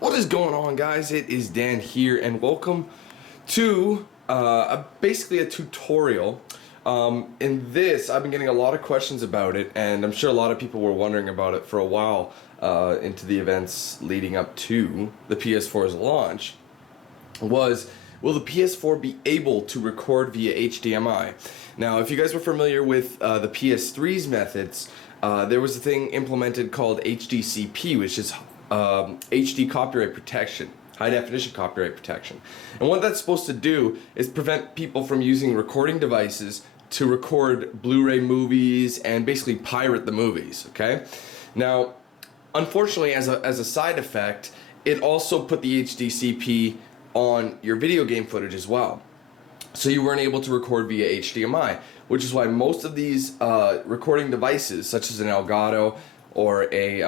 What is going on, guys? It is Dan here, and welcome to basically a tutorial. In this, I've been getting a lot of questions about it, and I'm sure a lot of people were wondering about it for a while into the events leading up to the PS4's launch. Will the PS4 be able to record via HDMI? Now, if you guys were familiar with the PS3's methods, there was a thing implemented called HDCP, which is HD copyright protection, high definition copyright protection. And what that's supposed to do is prevent people from using recording devices to record Blu-ray movies and basically pirate the movies, okay? Now, unfortunately, as a side effect, it also put the HDCP on your video game footage as well. So you weren't able to record via HDMI, which is why most of these recording devices, such as an Elgato or a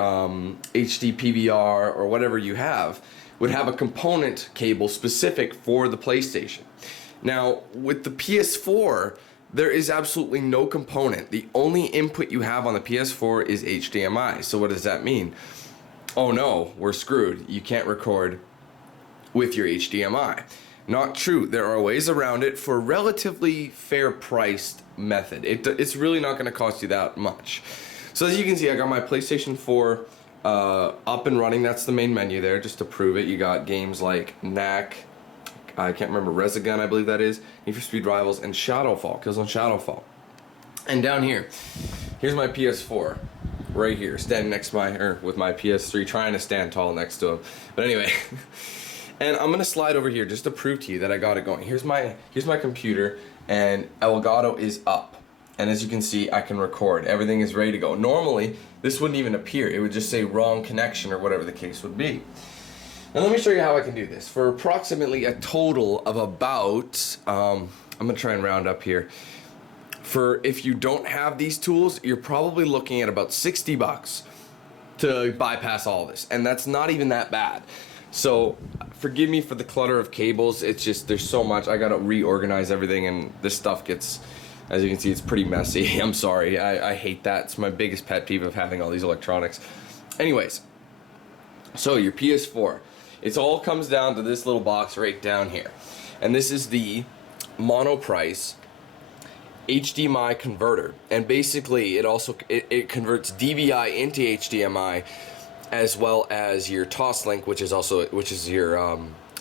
HD PVR or whatever you have, would have a component cable specific for the PlayStation. Now, with the PS4, there is absolutely no component. The only input you have on the PS4 is HDMI. So what does that mean? Oh no, we're screwed. You can't record with your HDMI. Not true. There are ways around it for a relatively fair priced method. It's really not going to cost you that much. So as you can see, I got my PlayStation 4 up and running. That's the main menu there, just to prove it. You got games like knack, I can't remember, Resogun, I believe that is, Need for Speed Rivals, and Shadowfall, Killzone Shadowfall. And down here, here's my PS4, right here, standing next to with my PS3, trying to stand tall next to him. But anyway, and I'm gonna slide over here just to prove to you that I got it going. Here's my computer, and Elgato is up. And as you can see, I can record. Everything is ready to go. Normally, this wouldn't even appear. It would just say wrong connection or whatever the case would be. Now let me show you how I can do this. For approximately a total of about, I'm gonna try and round up here. If you don't have these tools, you're probably looking at about 60 bucks to bypass all this. And that's not even that bad. So forgive me for the clutter of cables. It's just, there's so much. I gotta reorganize everything, and this stuff gets, as you can see, it's pretty messy. I'm sorry, I hate that. It's my biggest pet peeve of having all these electronics. Anyways, so your PS4, it all comes down to this little box right down here. And this is the monoprice HDMI converter. And basically, it converts DVI into HDMI, as well as your Toslink, which is your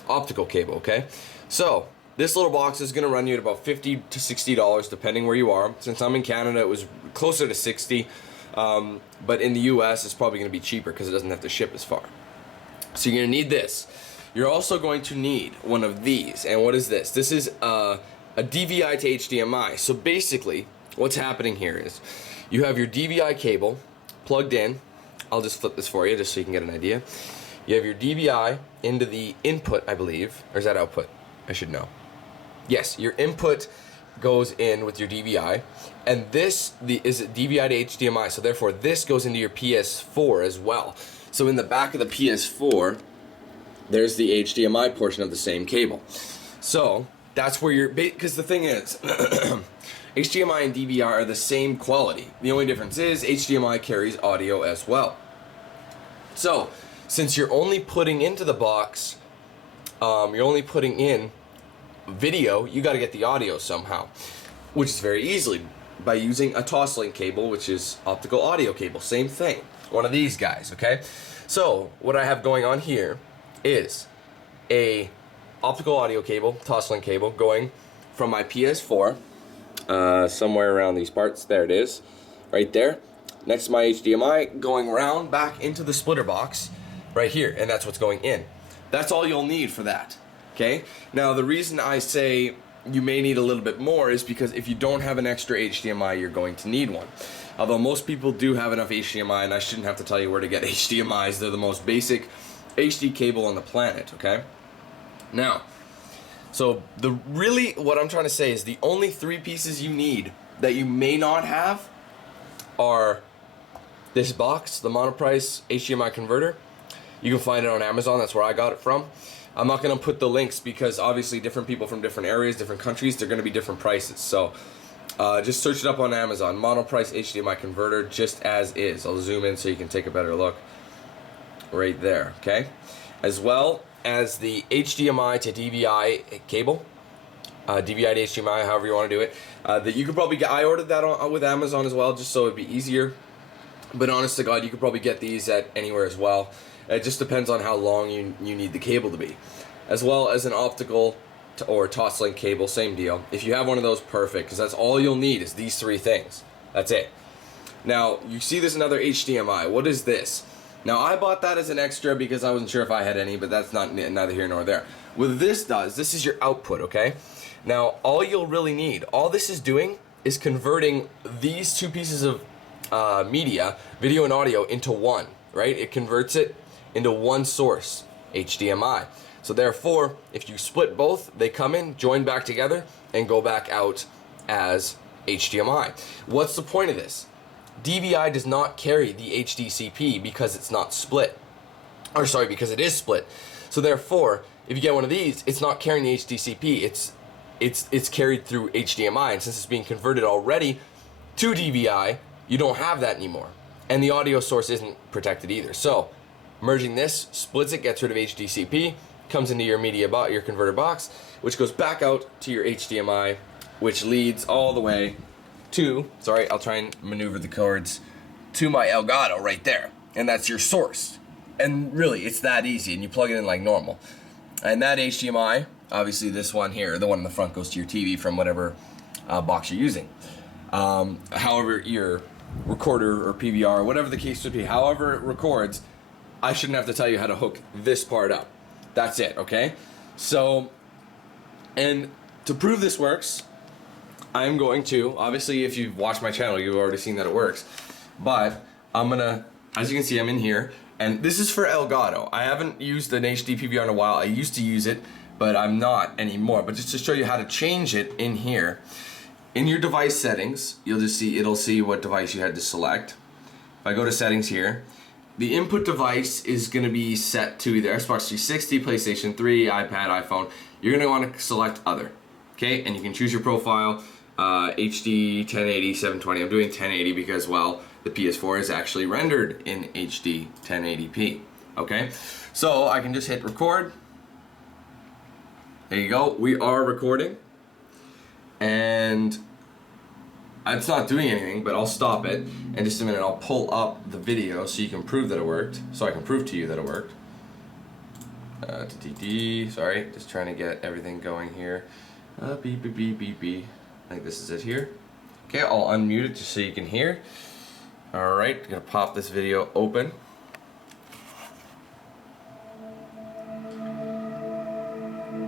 optical cable, okay? So this little box is going to run you at about $50 to $60 depending where you are. Since I'm in Canada, it was closer to $60, but in the US it's probably going to be cheaper because it doesn't have to ship as far. So you're going to need this. You're also going to need one of these. And what is this? This is a DVI to HDMI. So basically what's happening here is you have your DVI cable plugged in. I'll just flip this for you just so you can get an idea. You have your DVI into the input, I believe, or is that output? I should know. Yes, your input goes in with your DVI, and this is DVI to HDMI, so therefore this goes into your PS4 as well. So in the back of the PS4, there's the HDMI portion of the same cable. So that's where because the thing is, HDMI and DVR are the same quality. The only difference is HDMI carries audio as well. So since you're only putting into the box, you're only putting in video, you got to get the audio somehow, which is very easily by using a Toslink cable, which is optical audio cable. Same thing, one of these guys, okay? So what I have going on here is a optical audio cable, Toslink cable, going from my PS4 somewhere around these parts. There it is, right there, next to my HDMI, going around back into the splitter box right here, and that's what's going in. That's all you'll need for that. Okay, now the reason I say you may need a little bit more is because if you don't have an extra HDMI, you're going to need one. Although most people do have enough HDMI, and I shouldn't have to tell you where to get HDMIs. They're the most basic HD cable on the planet, okay? Now, so what I'm trying to say is the only three pieces you need that you may not have are this box, the monoprice HDMI converter. You can find it on Amazon, that's where I got it from. I'm not going to put the links because obviously different people from different areas, different countries, they're going to be different prices. So just search it up on Amazon, monoprice HDMI converter, just as is. I'll zoom in so you can take a better look. right there, okay? As well as the HDMI to DVI cable, DVI to HDMI, however you want to do it, that you could probably get. I ordered that with Amazon as well, just so it'd be easier. But honest to God, you could probably get these at anywhere as well. It just depends on how long you need the cable to be. As well as an optical or toslink cable, same deal. If you have one of those, perfect, because that's all you'll need is these three things. That's it. Now, you see this another HDMI. What is this? Now, I bought that as an extra because I wasn't sure if I had any, but that's neither here nor there. What this does, this is your output, okay? Now, all you'll really need, all this is doing is converting these two pieces of media, video and audio, into one, right? It converts it into one source, HDMI. So therefore, if you split both, they come in, join back together, and go back out as HDMI. What's the point of this? DVI does not carry the HDCP because it's not split. Or sorry, because it is split. So therefore, if you get one of these, it's not carrying the HDCP, it's carried through HDMI, and since it's being converted already to DVI, you don't have that anymore. And the audio source isn't protected either. So, merging this, splits it, gets rid of HDCP, comes into your your converter box, which goes back out to your HDMI, which leads all the way to, sorry, I'll try and maneuver the cords, to my Elgato right there. And that's your source. And really, it's that easy, and you plug it in like normal. And that HDMI, obviously this one here, the one in the front, goes to your TV from whatever box you're using. However, your recorder or PVR, or whatever the case would be, however it records, I shouldn't have to tell you how to hook this part up. That's it, okay? So, and to prove this works, I'm going to, obviously if you've watched my channel, you've already seen that it works, but I'm gonna, as you can see, I'm in here, and this is for Elgato. I haven't used an HD PVR in a while. I used to use it, but I'm not anymore. But just to show you how to change it in here, in your device settings, you'll just see, it'll see what device you had to select. If I go to settings here, the input device is going to be set to either Xbox 360, PlayStation 3, iPad, iPhone. You're going to want to select other, okay? And you can choose your profile, HD, 1080, 720. I'm doing 1080 because, well, the PS4 is actually rendered in HD 1080p, okay? So I can just hit record. There you go. We are recording. And it's not doing anything, but I'll stop it. In just a minute, I'll pull up the video so you can prove that it worked. So I can prove to you that it worked. Sorry, just trying to get everything going here. Beep, beep, beep, beep, beep. I think this is it here. Okay, I'll unmute it just so you can hear. Alright, gonna pop this video open.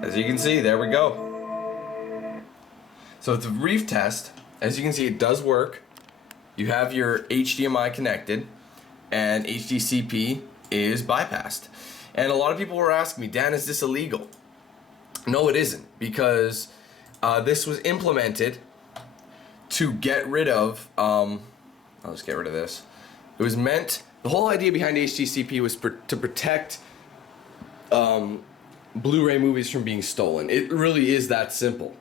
As you can see, there we go. So it's a brief test. As you can see, it does work. You have your HDMI connected, and HDCP is bypassed. And a lot of people were asking me, Dan, is this illegal? No, it isn't, because this was implemented to get rid of, I'll just get rid of this. It was meant, the whole idea behind HDCP was to protect Blu-ray movies from being stolen. It really is that simple.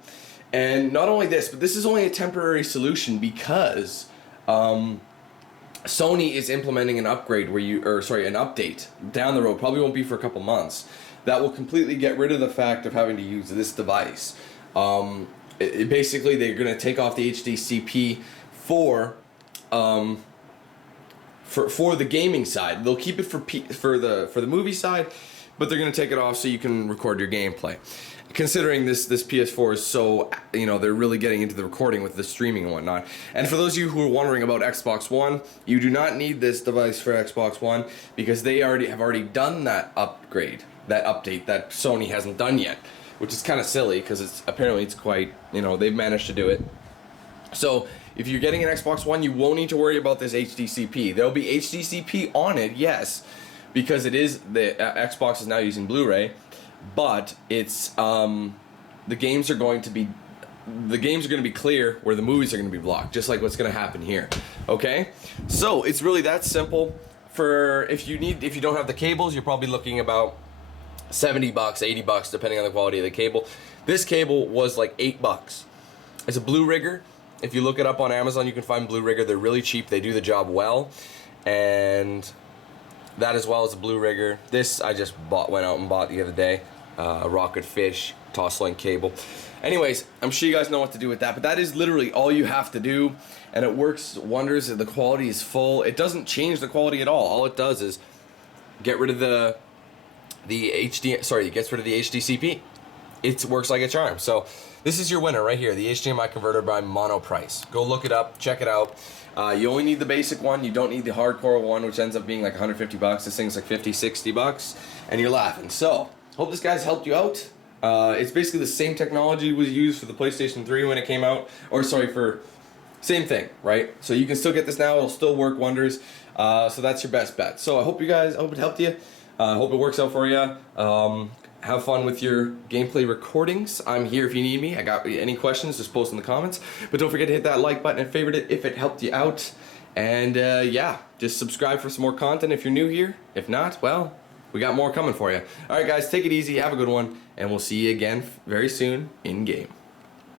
And not only this, but this is only a temporary solution because Sony is implementing an upgrade where an update down the road, probably won't be for a couple months, that will completely get rid of the fact of having to use this device. Basically, they're going to take off the HDCP for the gaming side. They'll keep it for the movie side, but they're going to take it off so you can record your gameplay. Considering this PS4 is so, they're really getting into the recording with the streaming and whatnot. And for those of you who are wondering about Xbox One, you do not need this device for Xbox One because they have already done that upgrade, that update that Sony hasn't done yet, which is kind of silly because apparently it's quite, they've managed to do it. So if you're getting an Xbox One, you won't need to worry about this HDCP. There'll be HDCP on it, yes, because it is the Xbox is now using Blu-ray. But it's the games are going to be clear where the movies are going to be blocked, just like what's going to happen here. Okay, so it's really that simple. For if you don't have the cables, you're probably looking about $70, $80, depending on the quality of the cable. This cable was like $8. It's a Blue Rigger. If you look it up on Amazon, you can find Blue Rigger. They're really cheap. They do the job well, and That as well as the blue rigger. This I just went out and bought the other day. Rocket fish, toss link cable. Anyways, I'm sure you guys know what to do with that, but that is literally all you have to do, and it works wonders. The quality is full. It doesn't change the quality at all. It does is get rid of it gets rid of the HDCP. It works like a charm. So this is your winner right here, the HDMI converter by Monoprice. Go look it up, check it out. You only need the basic one. You don't need the hardcore one, which ends up being like 150 bucks. This thing's like 50, 60 bucks, and you're laughing. So hope this guy's helped you out. It's basically the same technology was used for the PlayStation 3 when it came out, or sorry, for same thing, right? So you can still get this now. It'll still work wonders. So that's your best bet. So I hope it helped you. I hope it works out for you. Have fun with your gameplay recordings. I'm here if you need me. I got any questions, just post in the comments. But don't forget to hit that like button and favorite it if it helped you out. And yeah, just subscribe for some more content if you're new here. If not, well, we got more coming for you. All right, guys, take it easy. Have a good one. And we'll see you again very soon in game.